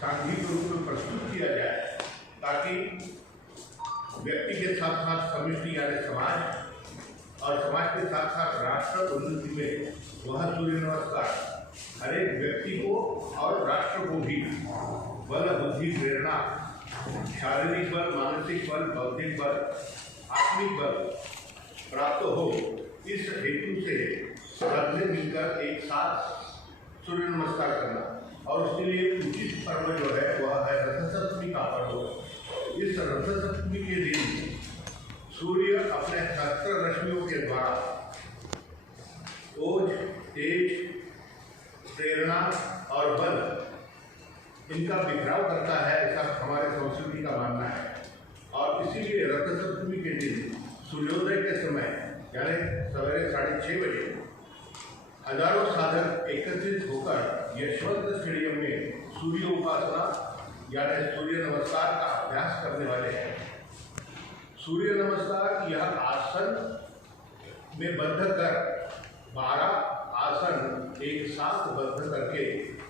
सांघिक रूप में प्रस्तुत किया जाए, ताकि व्यक्ति के साथ साथ समष्टि यानी समाज और समाज के साथ साथ राष्ट्र उन्नति में वह सूर्य नमस्कार हर एक व्यक्ति को और राष्ट्र को भी बल, बुद्धि, प्रेरणा, शारीरिक बल, मानसिक बल, बौद्धिक बल, आत्मिक बल प्राप्त हो। इस हेतु से सबने मिलकर एक साथ सूर्य नमस्कार करना और उसके लिए उचित पर्व जो है वह है रथ सप्तमी का पर्व। इस रथ सप्तमी के दिन सूर्य अपने सहस्त्र रश्मियों के द्वारा ओज, तेज, प्रेरणा और बल इनका बिखराव करता है, ऐसा हमारे संस्कृति का मानना है। और इसीलिए रथ सप्तमी के दिन सूर्योदय के समय यानी सवेरे 6:30 बजे हजारों साधक एकत्रित होकर यशवंत स्टेडियम में सूर्य उपासना यानी सूर्य नमस्कार का अभ्यास करने वाले हैं। सूर्य नमस्कार यह आसन में बद्ध कर 12 आसन एक साथ बद्ध करके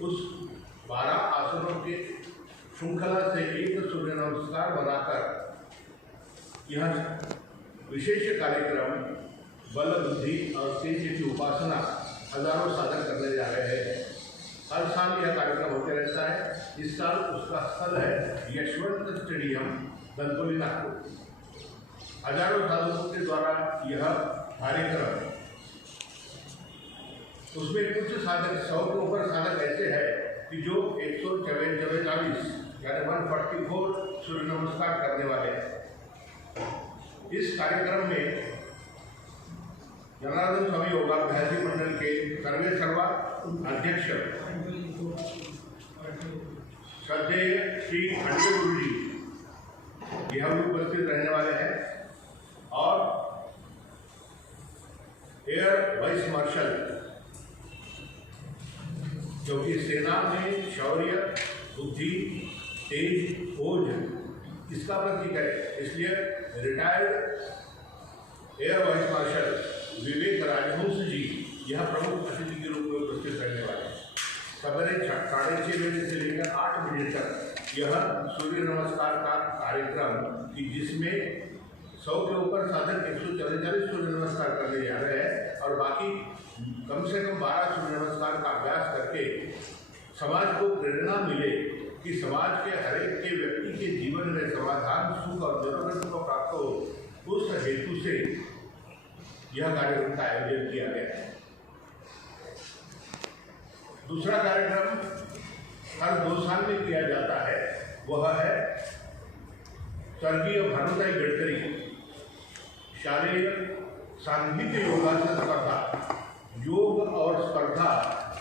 उस 12 आसनों के श्रृंखला से एक सूर्य नमस्कार बनाकर यह विशेष कार्यक्रम बल, बुद्धि और तेज की उपासना हजारों साधक करने जा रहे हैं। हर साल यह कार्यक्रम होते रहता है। इस साल उसका स्थल है यशवंत स्टेडियम, धनतोली, नागपुर। हजारों साधकों के द्वारा यह कार्यक्रम, उसमें कुछ साधक 100 के ऊपर साधक ऐसे हैं कि जो 144 यानी 144 सूर्य नमस्कार करने वाले हैं। इस कार्यक्रम में जनार्दन स्वामी योगाभ्यासी मंडल के सर्वे सर्वा अध्यक्ष श्रद्धेय श्री खंडे गुरु जी यह भी उपस्थित रहने वाले हैं और एयर वाइस मार्शल, क्योंकि सेना में शौर्य, बुद्धि, तेज, ओज इसका प्रतीक है, इसलिए रिटायर्ड एयर वाइस मार्शल विवेक राजहंस जी यह प्रमुख अतिथि के रूप में उपस्थित रहने वाले हैं। सवेरे 6:30 बजे से लेकर 8 बजे तक यह सूर्य नमस्कार का कार्यक्रम कि जिसमें 100 के ऊपर साधक 144 सूर्य नमस्कार करने जा रहे हैं और बाकी कम से कम 12 सूर्य नमस्कार का अभ्यास करके समाज को प्रेरणा मिले कि समाज के हर एक के व्यक्ति के जीवन में समाधान, सुख और जरूरत को प्राप्त हो। उस हेतु से यह कार्यक्रम का आयोजन किया गया है। दूसरा कार्यक्रम हर 2 साल में किया जाता है, वह है स्वर्गीय भानुताई गडकरी शालेय सांघिक योगासन स्पर्धा। योग और स्पर्धा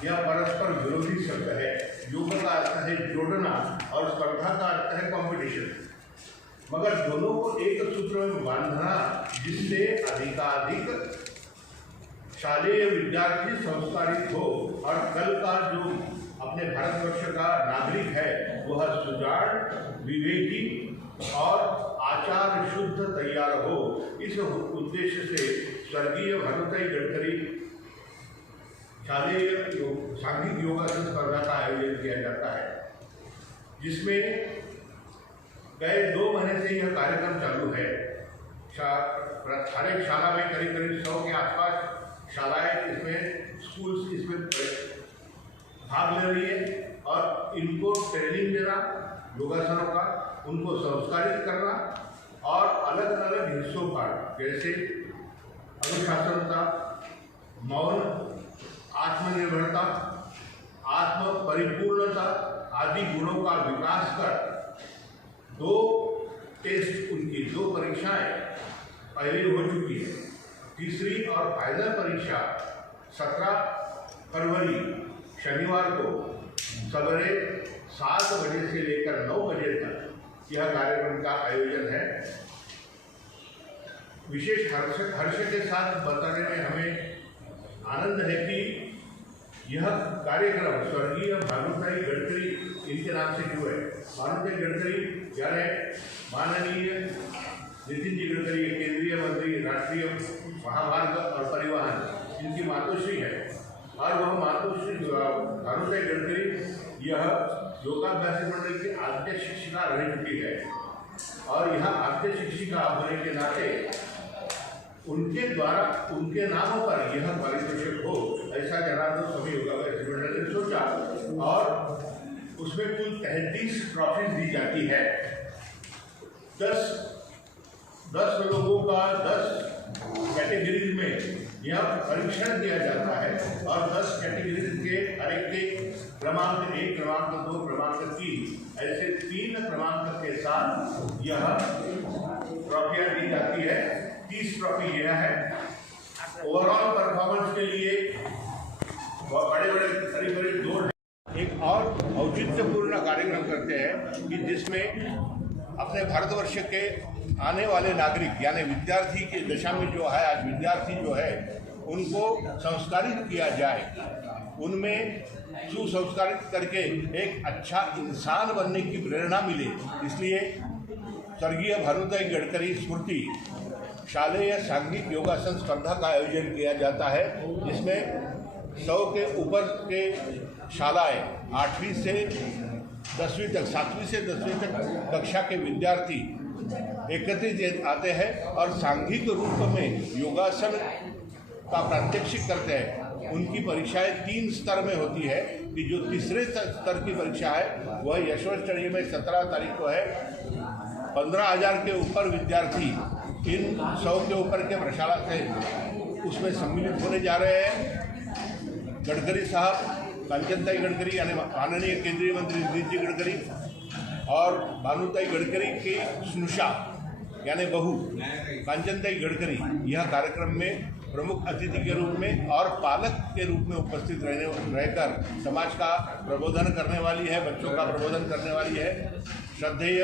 यह परस्पर विरोधी शब्द है। योग का अर्थ है जोड़ना और स्पर्धा का अर्थ है कंपटीशन, मगर दोनों को एक सूत्र में बांधना जिससे अधिकाधिक शालेय विद्यार्थी संस्कारित हो और कल का जो अपने भारतवर्ष का नागरिक है वह सुजाण, विवेकी और आचार शुद्ध तैयार हो। इस उद्देश्य से स्वर्गीय भानुताई गडकरी शालेय सांघिक योगासन स्पर्धा का आयोजन किया जाता है, जिसमें गए 2 महीने से यह कार्यक्रम चालू है। हर एक शाला में करीब 100 के आसपास शालाएं इसमें, स्कूल्स इसमें भाग ले रही है और इनको ट्रेनिंग देना योगासनों का, उनको संस्कारित करना और अलग अलग हिस्सों पर जैसे अनुशासनता, मौन, आत्मनिर्भरता, आत्म परिपूर्णता आदि गुणों का विकास कर 2 टेस्ट, उनकी 2 परीक्षाएं पहले हो चुकी है। तीसरी और फाइनल परीक्षा 17 फरवरी शनिवार को सवेरे 7 बजे से लेकर 9 बजे तक यह कार्यक्रम का आयोजन है। विशेष हर्ष के साथ बताने में हमें आनंद है कि यह कार्यक्रम स्वर्गीय भानुताई गडकरी इनके नाम से क्यों है। भानुताई गडकरी यानी माननीय नितिन जी गडकरी, केंद्रीय मंत्री, राष्ट्रीय महामार्ग और परिवहन, इनकी मातोश्री है और वह मातोश्री भानुताई गडकरी यह योगाभ्यासी मंडल की आद्य शिक्षिका रह चुकी है और यह आद्य शिक्षिका होने के नाते उनके द्वारा उनके नामों पर यह पारितोषिक हो, ऐसा जनार्दन स्वामी योगाभ्यासी मंडल ने सोचा और उसमें कुल 33 ट्रॉफी दी जाती है। 10 लोगों का 10 कैटेगरीज में यह परीक्षण किया जाता है और 10 कैटेगरीज के हर एक के क्रमांक 1, क्रमांक 2, क्रमांक 3 ऐसे 3 क्रमांक के साथ यह ट्रॉफियाँ दी जाती है। 30 ट्रॉफी यह है। ओवरऑल परफॉर्मेंस के लिए बड़े 2 एक और औचित्यपूर्ण कार्यक्रम करते हैं कि जिसमें अपने भारतवर्ष के आने वाले नागरिक यानी विद्यार्थी की दशा में जो है, आज विद्यार्थी जो है उनको संस्कारित किया जाए, उनमें सुसंस्कारित करके एक अच्छा इंसान बनने की प्रेरणा मिले। इसलिए स्वर्गीय भानुताई गडकरी स्मृति शालेय सांघिक योगासन स्पर्धा का आयोजन किया जाता है, जिसमें 100 के ऊपर के शालाएँ 8वीं से 10वीं तक, 7वीं से 10वीं तक कक्षा के विद्यार्थी एकत्रित आते हैं और सांघिक रूप में योगासन का प्रात्यक्षिक करते हैं। उनकी परीक्षाएं 3 स्तर में होती है कि जो तीसरे स्तर की परीक्षा है वह यशवंतचढ़ी में 17 तारीख को है। 15,000 के ऊपर विद्यार्थी इन 100 के ऊपर के प्रशाला से उसमें सम्मिलित होने जा रहे हैं। गडकरी साहब, कांचनताई गडकरी यानी माननीय केंद्रीय मंत्री नितिन जी गडकरी और भानुताई गडकरी की स्नुषा यानी बहू कांचनताई गडकरी यह कार्यक्रम में प्रमुख अतिथि के रूप में और पालक के रूप में उपस्थित रहकर समाज का प्रबोधन करने वाली है, बच्चों का प्रबोधन करने वाली है। श्रद्धेय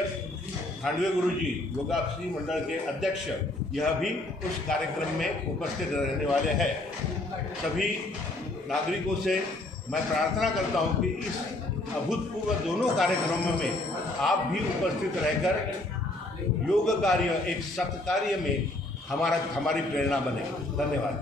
खांडवे गुरु जी योगाभ्यासी मंडल के अध्यक्ष यह भी उस कार्यक्रम में उपस्थित रहने वाले हैं। सभी नागरिकों से मैं प्रार्थना करता हूं कि इस अभूतपूर्व दोनों कार्यक्रमों में आप भी उपस्थित रहकर योग कार्य एक सत्कार्य में हमारी प्रेरणा बने। धन्यवाद।